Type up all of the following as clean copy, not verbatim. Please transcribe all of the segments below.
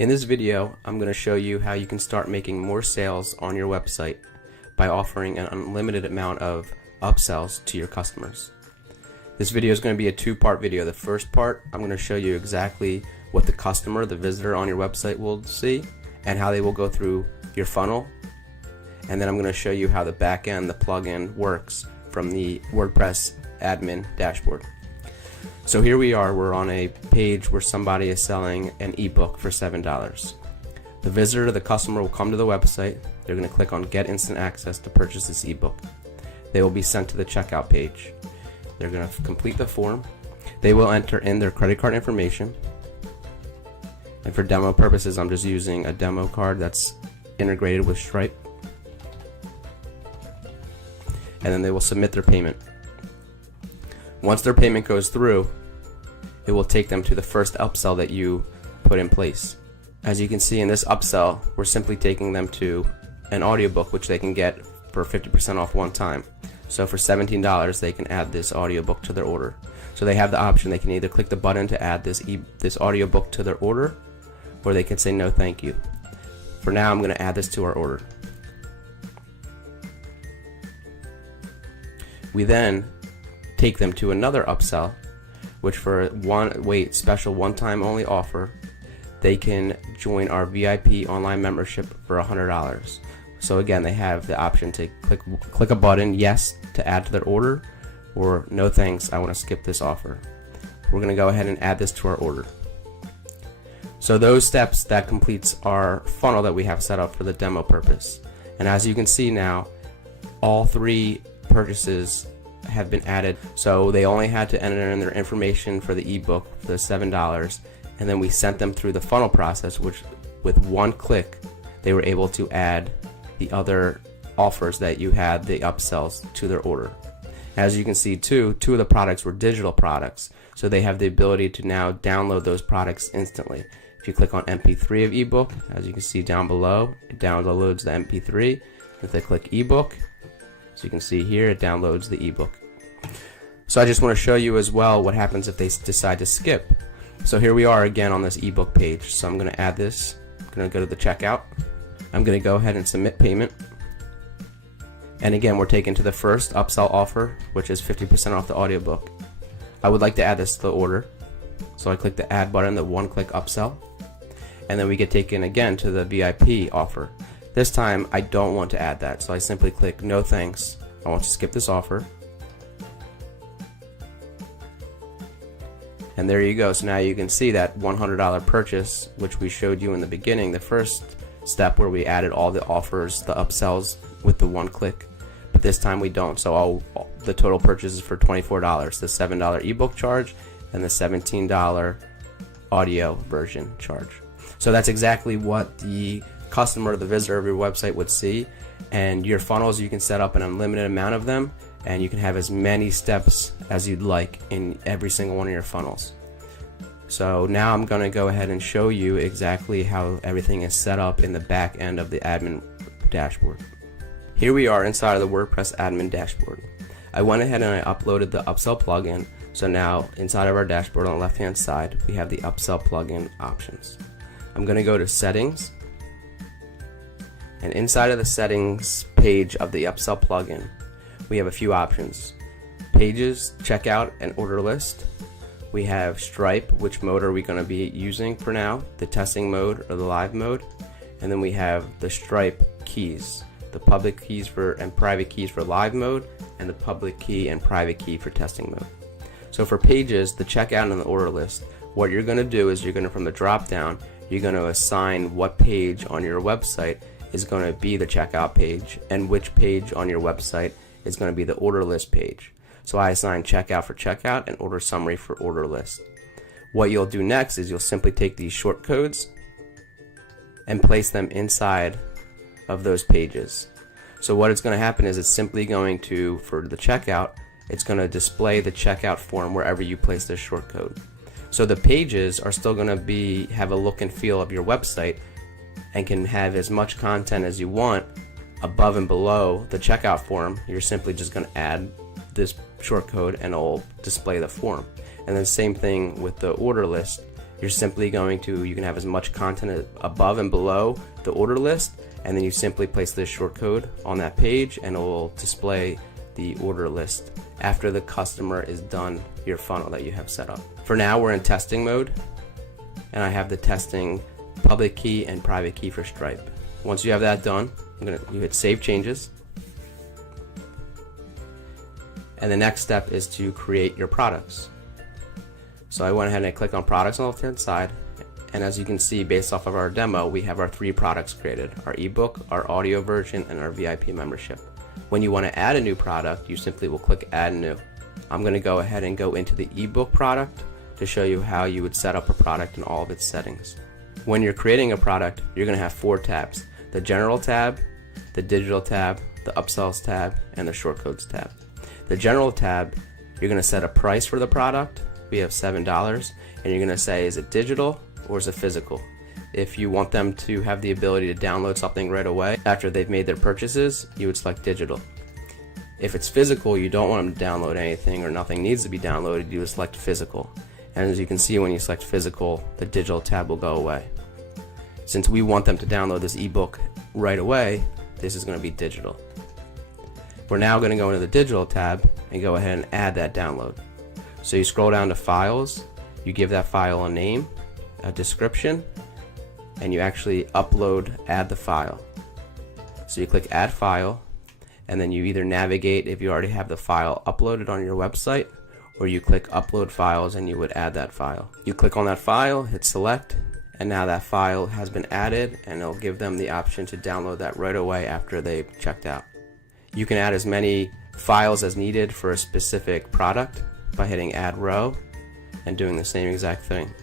In this video, I'm going to show you how you can start making more sales on your website by offering an unlimited amount of upsells to your customers. This video is going to be a two-part video. The first part, I'm going to show you exactly what the customer, the visitor on your website will see and how they will go through your funnel. And then I'm going to show you how the backend, the plugin works from the WordPress admin dashboard. So here we are, we're on a page where somebody is selling an ebook for $7. The visitor, the customer, will come to the website. They're going to click on Get Instant Access to purchase this ebook. They will be sent to the checkout page. They're going to complete the form. They will enter in their credit card information. And for demo purposes, I'm just using a demo card that's integrated with Stripe. And then they will submit their payment. Once their payment goes through, it will take them to the first upsell that you put in place. As you can see in this upsell, we're simply taking them to an audiobook which they can get for 50% off one time. So for $17, they can add this audiobook to their order. So they have the option, they can either click the button to add this audiobook to their order, or they can say no thank you. For now, I'm going to add this to our order. We then take them to another upsell, which for special one-time only offer, they can join our VIP online membership for $100. So again, they have the option to click a button, yes, to add to their order, or no thanks, I want to skip this offer. We're going to go ahead and add this to our order. So those steps, that completes our funnel that we have set up for the demo purpose. And as you can see now, all three purchases have been added. So they only had to enter in their information for the ebook for the $7, and then we sent them through the funnel process, which with one click they were able to add the other offers that you had, the upsells, to their order. As you can see two of the products were digital products, so they have the ability to now download those products instantly. If you click on MP3 of ebook, as you can see down below, it downloads the MP3. If they click ebook, so you can see here, it downloads the ebook. So I just want to show you as well what happens if they decide to skip. So here we are again on this ebook page. So I'm going to add this. I'm going to go to the checkout. I'm going to go ahead and submit payment. And again, we're taken to the first upsell offer, which is 50% off the audiobook. I would like to add this to the order. So I click the add button, the one-click upsell. And then we get taken again to the VIP offer. This time, I don't want to add that, so I simply click no thanks. I want to skip this offer. And there you go. So now you can see that $100 purchase, which we showed you in the beginning, the first step where we added all the offers, the upsells with the one click. But this time we don't. So the total purchase is for $24, the $7 ebook charge and the $17 audio version charge. So that's exactly what the customer or the visitor of your website would see. And your funnels, you can set up an unlimited amount of them, and you can have as many steps as you'd like in every single one of your funnels. So now I'm going to go ahead and show you exactly how everything is set up in the back end of the admin dashboard. Here we are inside of the WordPress admin dashboard. I went ahead and I uploaded the Upsell plugin. So now inside of our dashboard on the left hand side, we have the Upsell plugin options. I'm going to go to settings. And inside of the settings page of the Upsell plugin, we have a few options. Pages, checkout, and order list. We have Stripe, which mode are we going to be using for now, the testing mode or the live mode. And then we have the Stripe keys, the public keys and private keys for live mode, and the public key and private key for testing mode. So for pages, the checkout and the order list, what you're going to do is you're going to, from the drop down, you're going to assign what page on your website is going to be the checkout page and which page on your website is going to be the order list page. So I assign checkout for checkout and order summary for order list. What you'll do next is you'll simply take these short codes and place them inside of those pages. So what it's going to happen is it's simply going to, for the checkout, it's going to display the checkout form wherever you place this short code. So the pages are still going to have a look and feel of your website and can have as much content as you want above and below the checkout form. You're simply just going to add this short code and it'll display the form. And then same thing with the order list. you're simply going to, you can have as much content above and below the order list, and then you simply place this shortcode on that page and it will display the order list after the customer is done your funnel that you have set up. For now, we're in testing mode, and I have the testing public key and private key for Stripe. Once you have that done, you hit save changes, and the next step is to create your products. So I went ahead and I clicked on products on the left hand side, and as you can see, based off of our demo, we have our 3 products created: our ebook, our audio version, and our VIP membership. When you want to add a new product, you simply will click add new. I'm going to go ahead and go into the ebook product to show you how you would set up a product in all of its settings. When you're creating a product, you're going to have 4 tabs: the general tab, the digital tab, the upsells tab, and the shortcodes tab. The general tab, you're going to set a price for the product. We have $7, and you're going to say, is it digital or is it physical? If you want them to have the ability to download something right away after they've made their purchases, you would select digital. If it's physical, you don't want them to download anything or nothing needs to be downloaded, you would select physical. And as you can see, when you select physical, the digital tab will go away. Since we want them to download this ebook right away, this is going to be digital. We're now going to go into the digital tab and go ahead and add that download. So you scroll down to files, you give that file a name, a description, and you actually add the file. So you click add file, and then you either navigate if you already have the file uploaded on your website, or you click upload files and you would add that file. You click on that file, hit select, and now that file has been added, and it'll give them the option to download that right away after they've checked out. You can add as many files as needed for a specific product by hitting add row and doing the same exact thing.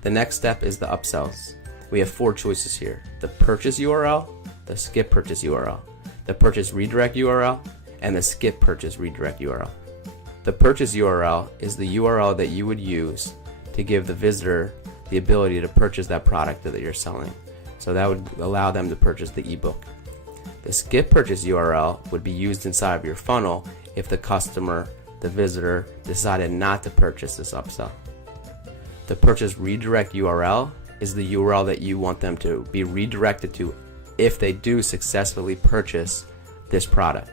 The next step is the upsells. We have 4 choices here: the purchase URL, the skip purchase URL, the purchase redirect URL, and the skip purchase redirect URL. The purchase URL is the URL that you would use to give the visitor the ability to purchase that product that you're selling. So that would allow them to purchase the ebook. The skip purchase URL would be used inside of your funnel if the customer, the visitor, decided not to purchase this upsell. The purchase redirect URL is the URL that you want them to be redirected to if they do successfully purchase this product.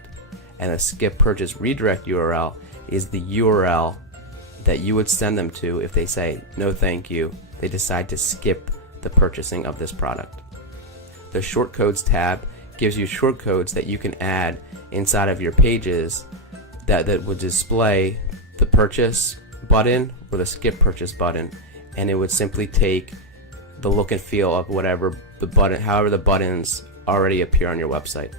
And the skip purchase redirect URL is the URL that you would send them to if they say, no thank you, they decide to skip the purchasing of this product. The shortcodes tab gives you shortcodes that you can add inside of your pages that would display the purchase button or the skip purchase button, and it would simply take the look and feel of whatever the button, however the buttons already appear on your website.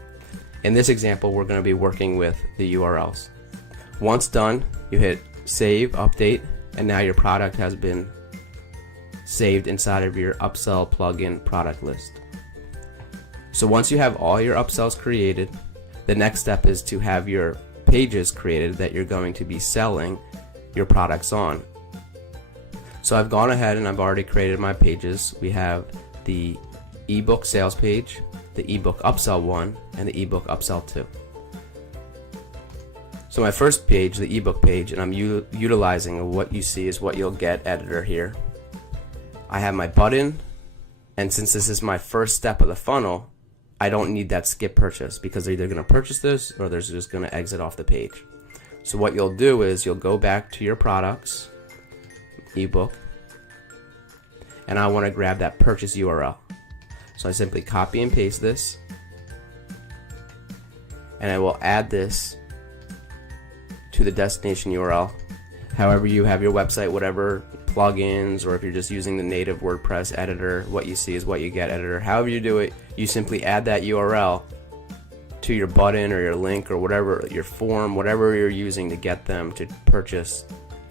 In this example, we're going to be working with the URLs. Once done, you hit save, update, and now your product has been saved inside of your upsell plugin product list. So once you have all your upsells created, the next step is to have your pages created that you're going to be selling your products on. So I've gone ahead and I've already created my pages. We have the ebook sales page, the ebook upsell 1, and the ebook upsell 2. So my first page, the ebook page, and I'm utilizing what you see is what you'll get editor here. I have my button, and since this is my first step of the funnel, I don't need that skip purchase because they're either going to purchase this or they're just going to exit off the page. So what you'll do is you'll go back to your products, ebook, and I want to grab that purchase URL. So I simply copy and paste this, and I will add this to the destination URL. However you have your website, whatever plugins, or if you're just using the native WordPress editor, what you see is what you get editor. However you do it, you simply add that URL to your button or your link or whatever, your form, whatever you're using to get them to purchase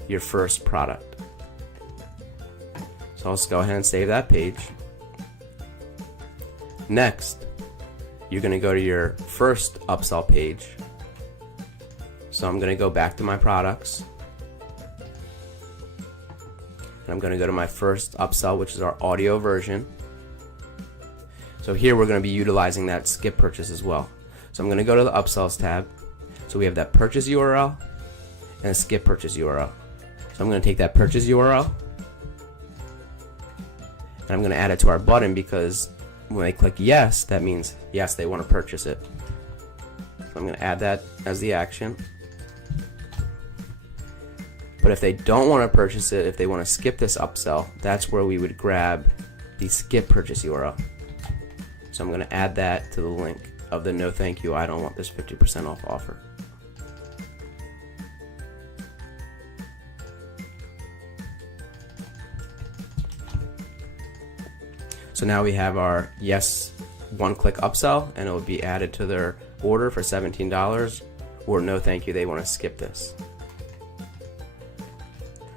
your first product. So let's go ahead and save that page. Next, you're going to go to your first upsell page. So I'm going to go back to my products. And I'm going to go to my first upsell, which is our audio version. So here we're going to be utilizing that skip purchase as well. So I'm going to go to the upsells tab. So we have that purchase URL and a skip purchase URL. So I'm going to take that purchase URL and I'm going to add it to our button, because when they click yes, that means yes, they want to purchase it. So I'm going to add that as the action. But if they don't want to purchase it, if they want to skip this upsell, that's where we would grab the skip purchase URL. So I'm going to add that to the link of the no thank you, I don't want this 50% off offer. So now we have our yes one-click upsell, and it will be added to their order for $17, or no thank you, they want to skip this.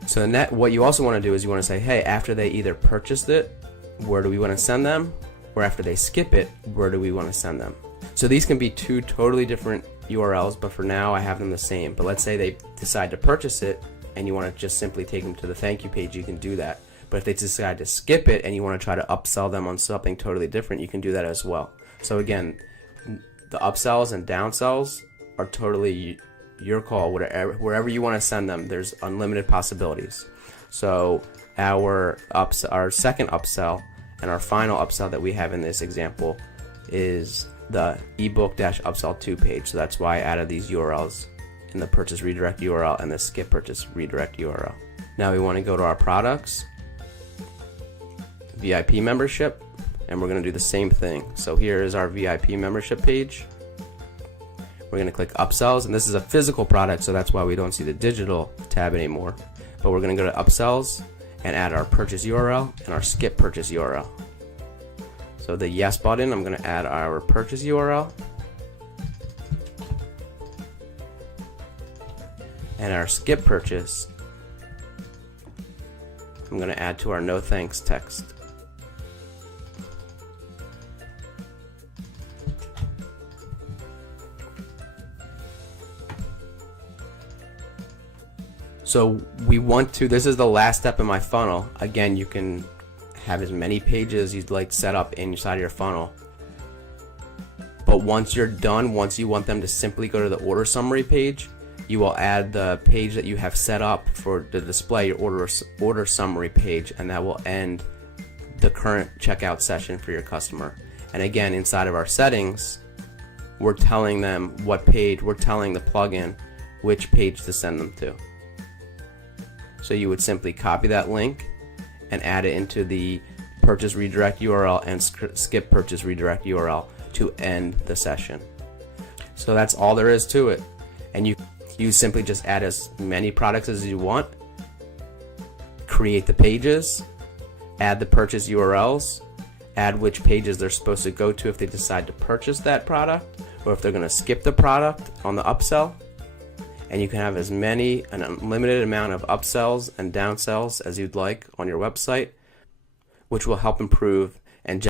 So what you also want to do is you want to say, hey, after they either purchased it, where do we want to send them? Or after they skip it, where do we want to send them? So these can be two totally different URLs, but for now I have them the same. But let's say they decide to purchase it and you want to just simply take them to the thank you page, you can do that. But if they decide to skip it and you want to try to upsell them on something totally different, you can do that as well. So again, the upsells and downsells are totally your call. Wherever you want to send them, there's unlimited possibilities. So our second upsell and our final upsell that we have in this example is the ebook-upsell 2 page. So that's why I added these URLs in the purchase redirect URL and the skip purchase redirect URL. Now we want to go to our products, VIP membership, and we're going to do the same thing. So here is our VIP membership page. We're going to click upsells, and this is a physical product, so that's why we don't see the digital tab anymore. But we're going to go to upsells and add our purchase URL and our skip purchase URL. So the yes button, I'm going to add our purchase URL and our skip purchase, I'm going to add to our no thanks text. So we want to, this is the last step in my funnel. Again, you can have as many pages as you'd like set up inside of your funnel. But once you're done, once you want them to simply go to the order summary page, you will add the page that you have set up for the display, your order summary page, and that will end the current checkout session for your customer. And again, inside of our settings, we're telling them what page, we're telling the plugin which page to send them to. So you would simply copy that link and add it into the purchase redirect URL and skip purchase redirect URL to end the session. So that's all there is to it. And you simply just add as many products as you want, create the pages, add the purchase URLs, add which pages they're supposed to go to if they decide to purchase that product, or if they're going to skip the product on the upsell. And you can have as many, an unlimited amount of upsells and downsells as you'd like on your website, which will help improve